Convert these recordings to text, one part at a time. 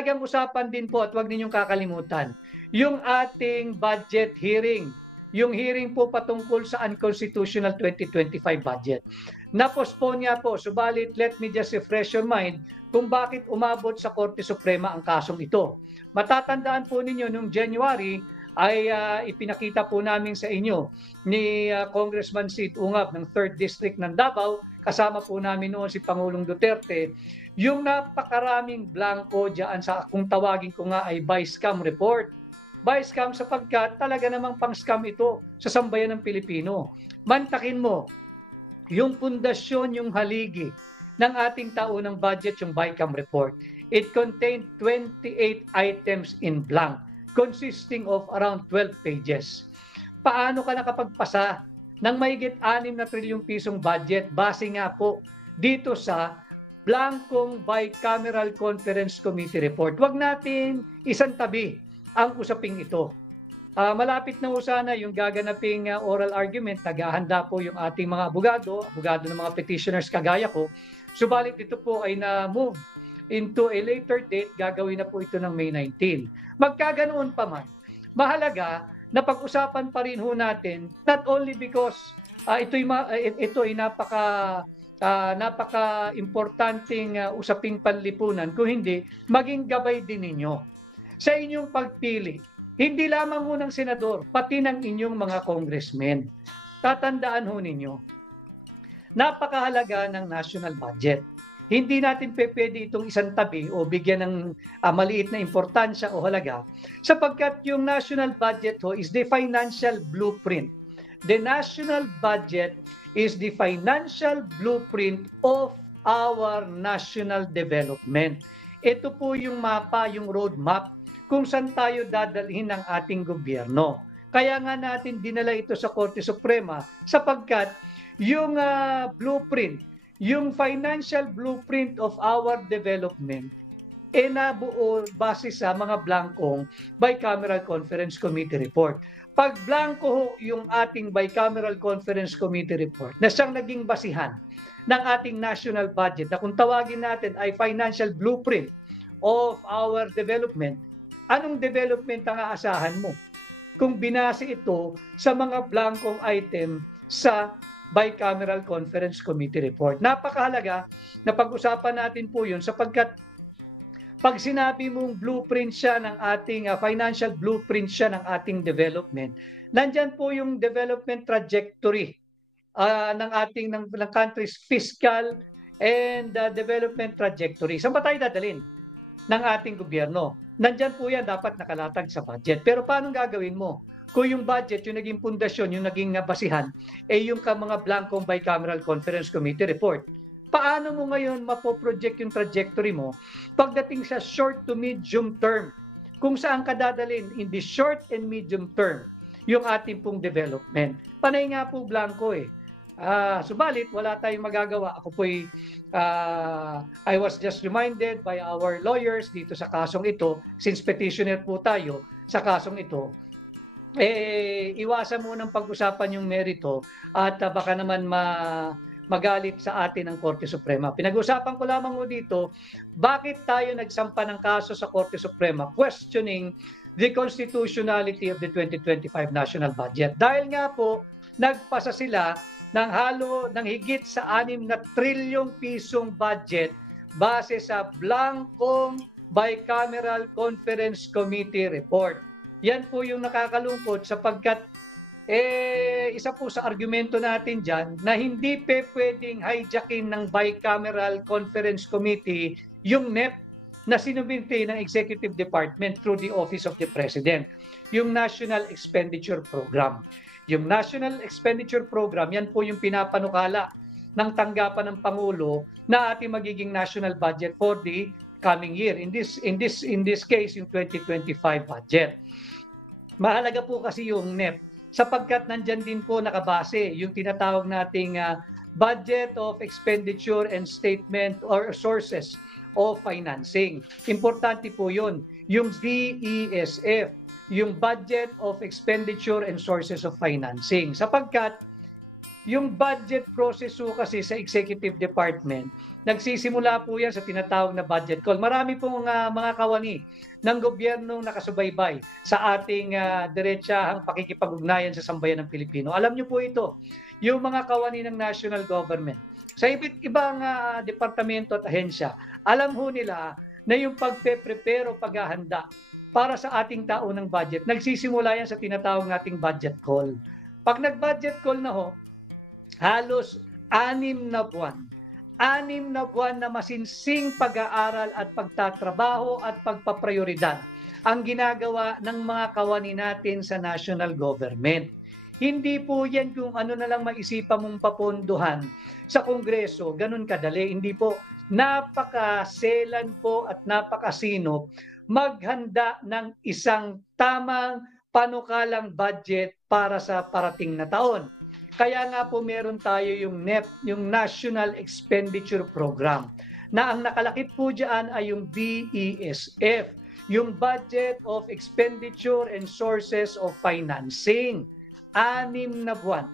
mahalagang usapan din po at huwag ninyong kakalimutan, yung ating budget hearing. Yung hearing po patungkol sa unconstitutional 2025 budget. Na-postpone nga po, subalit let me just refresh your mind kung bakit umabot sa Korte Suprema ang kasong ito. Matatandaan po ninyo nung January ay ipinakita po namin sa inyo ni Congressman Sid Ungab ng 3rd District ng Davao, kasama po namin noon si Pangulong Duterte, yung napakaraming blanco dyan sa, kung tawagin ko nga ay by-scam report. By-scam sapagkat talaga namang pang-scam ito sa sambayan ng Pilipino. Mantakin mo, yung pundasyon, yung haligi ng ating taunang budget, yung BICAM report. It contained 28 items in blank, consisting of around 12 pages. Paano ka nakapagpasa ng mahigit 6 na trilyong pisong budget base nga po dito sa blankong bicameral conference committee report? Huwag natin isang tabi ang usaping ito. Malapit na sana yung gaganaping oral argument. Naghahanda po yung ating mga abogado ng mga petitioners kagaya ko. Subalit ito po ay na-move into a later date. Gagawin na po ito ng May 19. Magkaganoon pa man, mahalaga na pag-usapan pa rin ho natin, not only because ito ay napaka-importanting usaping panlipunan, kung hindi, maging gabay din ninyo sa inyong pagpili, hindi lamang ho ng senador, pati ng inyong mga congressmen. Tatandaan ho ninyo, napakahalaga ng national budget. Hindi natin pwede itong isang tabi o bigyan ng maliit na importansya o halaga sapagkat yung national budget ho is the financial blueprint. The national budget is the financial blueprint of our national development. Ito po yung mapa, yung roadmap kung saan tayo dadalhin ng ating gobyerno. Kaya nga natin dinala ito sa Korte Suprema sapagkat yung blueprint, yung financial blueprint of our development, nabuo base sa mga blankong bicameral conference committee report. Pag blanco ho yung ating bicameral conference committee report na siyang naging basihan ng ating national budget na kung tawagin natin ay financial blueprint of our development, anong development ang aasahan mo kung binase ito sa mga blankong item sa bicameral conference committee report? Napakahalaga na pag-usapan natin po yun sapagkat pag sinabi mong blueprint siya ng ating financial blueprint siya ng ating development, nandyan po yung development trajectory ng ating ng country's fiscal and development trajectory. Saan ba tayo dadalhin ng ating gobyerno? Nandyan po yan, dapat nakalatag sa budget. Pero paano gagawin mo? Kung yung budget, yung naging pundasyon, yung naging basihan, yung mga blankong bicameral conference committee report. Paano mo ngayon mapoproject yung trajectory mo pagdating sa short to medium term? Kung saan ka dadalhin in the short and medium term yung ating pong development. Panay nga po blanco subalit wala tayong magagawa. Ako po'y I was just reminded by our lawyers dito sa kasong ito, since petitioner po tayo sa kasong ito, iwasan mo ng pag-usapan yung merito at baka naman magalit sa atin ng Korte Suprema. Pinag-usapan ko lamang mo dito, bakit tayo nagsampa ng kaso sa Korte Suprema questioning the constitutionality of the 2025 national budget. Dahil nga po, nagpasa sila ng higit sa 6 na trilyong pisong budget base sa blankong bicameral conference committee report. Yan po yung nakakalungkot sapagkat isa po sa argumento natin dyan na hindi pwedeng hijackin ng bicameral conference committee yung NEP na sinubinti ng Executive Department through the Office of the President, yung National Expenditure Program. Yung National Expenditure Program, yan po yung pinapanukala ng tanggapan ng Pangulo na ating magiging national budget for the coming year. In this case, yung 2025 budget. Mahalaga po kasi yung NEP sapagkat nandyan din po nakabase yung tinatawag nating budget of expenditure and statement or sources of financing. Importante po yun. Yung BESF, yung budget of expenditure and sources of financing. Sapagkat Yung budget process po kasi sa executive department, nagsisimula po yan sa tinatawag na budget call. Marami pong mga kawani ng gobyernong nakasubaybay sa ating diretsahang pakikipag-ugnayan sa sambayan ng Pilipino. Alam niyo po ito, yung mga kawani ng national government, sa iba't ibang departamento at ahensya, alam ho nila na yung pagpe-prepare o paghahanda para sa ating taon ng budget, nagsisimula yan sa tinatawag nating budget call. Pag nag-budget call na ho, halos 6 na buwan. 6 na buwan na masinsing pag-aaral at pagtatrabaho at pagpaprioridad ang ginagawa ng mga kawani natin sa national government. Hindi po yan kung ano na lang maisipan mong papondohan sa Kongreso, ganun kadali. Hindi po. Napakaselan po at napakasinop maghanda ng isang tamang panukalang budget para sa parating na taon. Kaya nga po meron tayo yung NEP, yung National Expenditure Program, na ang nakalakip po dyan ay yung BESF, yung Budget of Expenditure and Sources of Financing. 6 na buwan.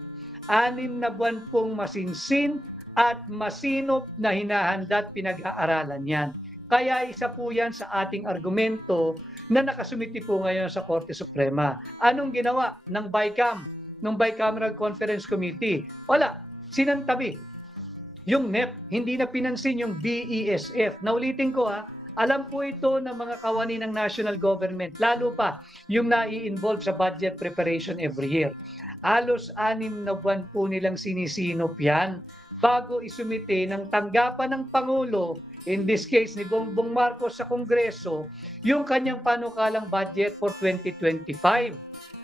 6 na buwan pong masinsin at masinop na hinahanda at pinag-aaralan yan. Kaya isa po yan sa ating argumento na nakasumiti po ngayon sa Korte Suprema. Anong ginawa ng BICAM, ng Bicameral Conference Committee? Wala, sinantabi. Yung NEP, hindi na pinansin yung BESF. Naulitin ko alam po ito ng mga kawani ng national government, lalo pa yung nai-involve sa budget preparation every year. Halos 6 na buwan po nilang sinisinop yan bago isumite ng tanggapan ng Pangulo, in this case ni Bongbong Marcos sa Kongreso, yung kanyang panukalang budget for 2025.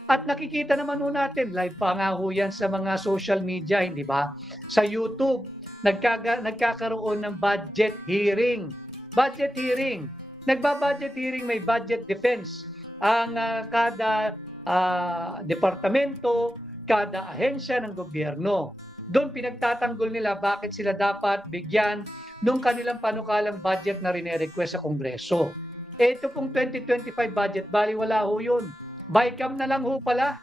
At nakikita naman ho natin, live pa nga ho yan sa mga social media, hindi ba? Sa YouTube, nagkakaroon ng budget hearing. Budget hearing. Nagbabudget hearing, may budget defense. Ang kada departamento, kada ahensya ng gobyerno. Doon pinagtatanggol nila bakit sila dapat bigyan ng kanilang panukalang budget na rine-request sa Kongreso. Ito pong 2025 budget, bali wala ho yun. BICAM na lang ho pala.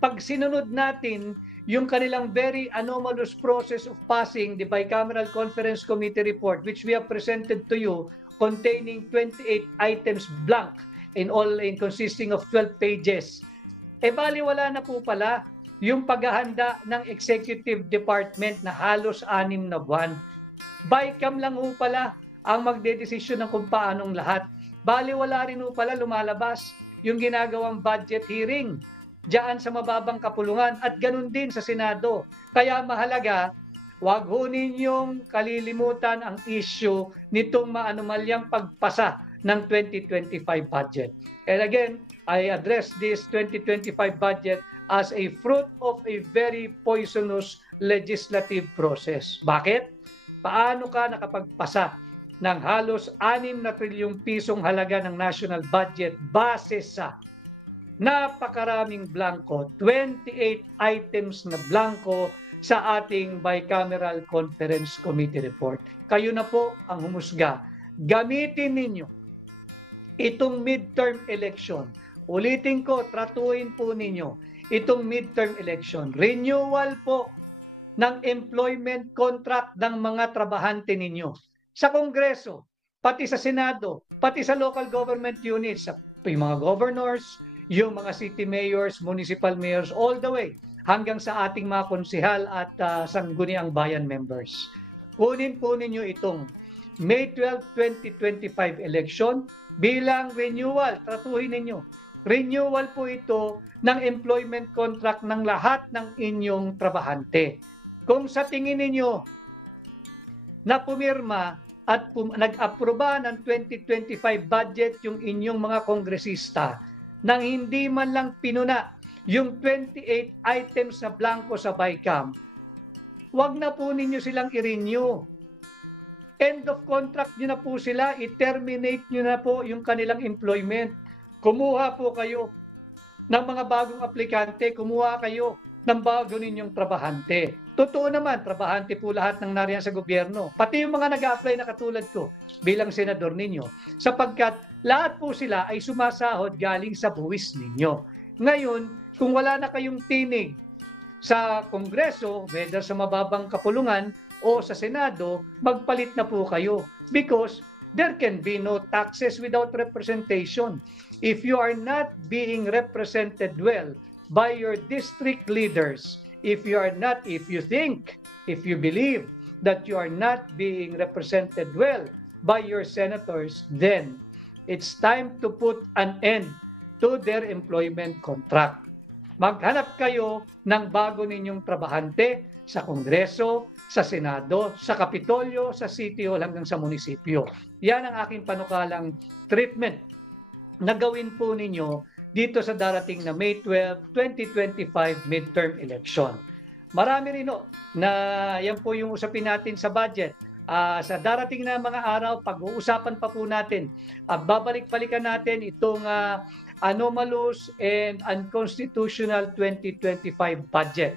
Pag sinunod natin yung kanilang very anomalous process of passing the Bicameral Conference Committee report, which we have presented to you, containing 28 items blank in consisting of 12 pages. Bali wala na po pala yung paghahanda ng executive department na halos 6 na buwan. BICAM lang ho pala ang magdedesisyon ng kung paanong lahat. Bali wala rin ho pala lumalabas yung ginagawang budget hearing diyan sa mababang kapulungan at ganun din sa Senado. Kaya mahalaga, wag ho ninyong kalilimutan ang issue nitong maanumalyang pagpasa ng 2025 budget. And again, I address this 2025 budget as a fruit of a very poisonous legislative process. Bakit? Paano ka nakapagpasa ng halos 6 na trilyong pisong halaga ng national budget base sa napakaraming blanco, 28 items na blanco sa ating Bicameral Conference Committee report. Kayo na po ang humusga. Gamitin ninyo itong midterm election. Ulitin ko, tratuhin po ninyo itong midterm election. Renewal po ng employment contract ng mga trabahante ninyo sa Kongreso, pati sa Senado, pati sa local government units, yung mga governors, yung mga city mayors, municipal mayors, all the way hanggang sa ating mga konsehal at sangguniang bayan members. Kunin po ninyo itong May 12, 2025 election bilang renewal. Tratuhin ninyo. Renewal po ito ng employment contract ng lahat ng inyong trabahante. Kung sa tingin ninyo na pumirma at nag-aproba ng 2025 budget yung inyong mga kongresista nang hindi man lang pinuna yung 28 items na blanco sa BICAM, wag na po ninyo silang i-renew. End of contract nyo na po sila, i-terminate nyo na po yung kanilang employment. Kumuha po kayo ng mga bagong aplikante, kumuha kayo ng bago ninyong trabahante. Totoo naman, trabahante po lahat ng nariyan sa gobyerno. Pati yung mga nag-a-apply na katulad ko bilang senador ninyo, sapagkat lahat po sila ay sumasahod galing sa buwis ninyo. Ngayon, kung wala na kayong tinig sa Kongreso, whether sa mababang kapulungan o sa Senado, magpalit na po kayo because there can be no taxes without representation. If you are not being represented well by your district leaders, if you believe that you are not being represented well by your senators, then it's time to put an end to their employment contract. Maghanap kayo ng bago ninyong trabahante sa Kongreso, sa Senado, sa Kapitolyo, sa City Hall hanggang sa munisipyo. Yan ang aking panukalang treatment na gawin po ninyo dito sa darating na May 12, 2025 midterm election. Marami rin na yan po yung usapin natin sa budget. Sa darating na mga araw, pag-uusapan pa po natin, babalik-balikan natin itong anomalous and unconstitutional 2025 budget.